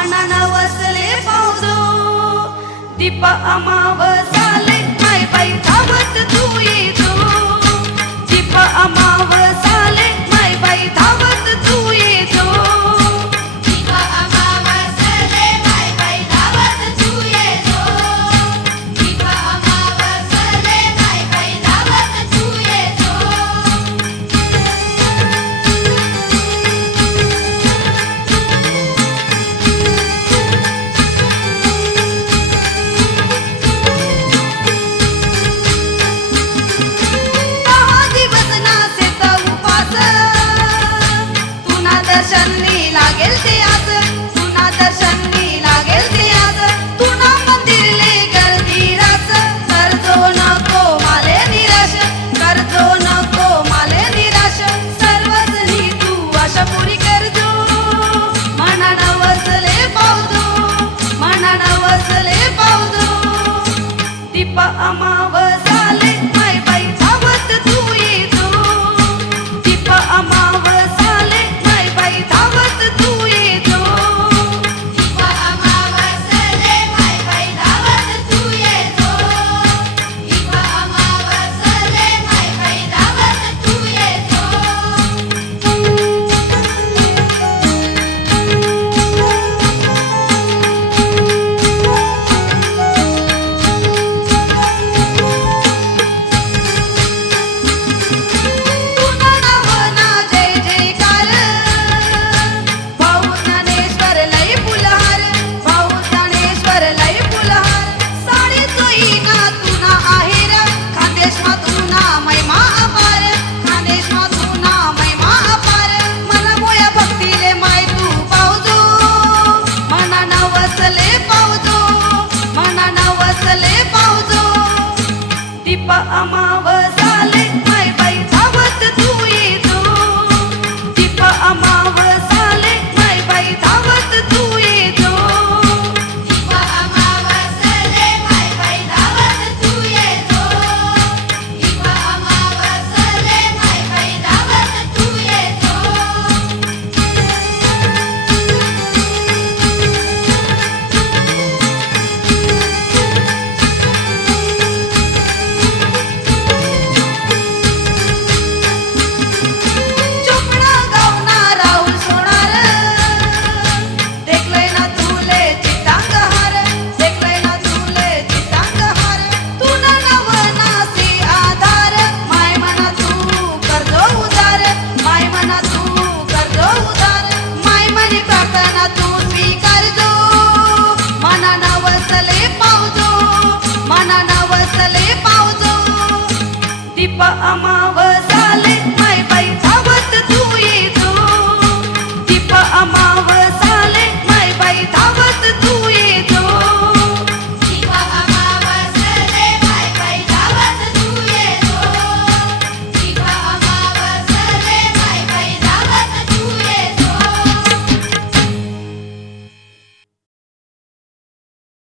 मनान वसले पावदो दीप अमावसाले माय बाई धावत तू येतो दीप अमावसाले माय बाई धावत तू येतो दीप अमावसाले माय बाई धावत तू येतो दीप अमावसाले माय बाई धावत तू येतो दर्शनी लागेल ते आज तुना दर्शनी लागेल ते आज तुना मंदिरले गर्दी रास करजो नको माले निराश करजो नको माले निराश सर्वजणी तू आशा पुरी करजो मनान वसले पावदो मनान वसले पावदो दीप अमा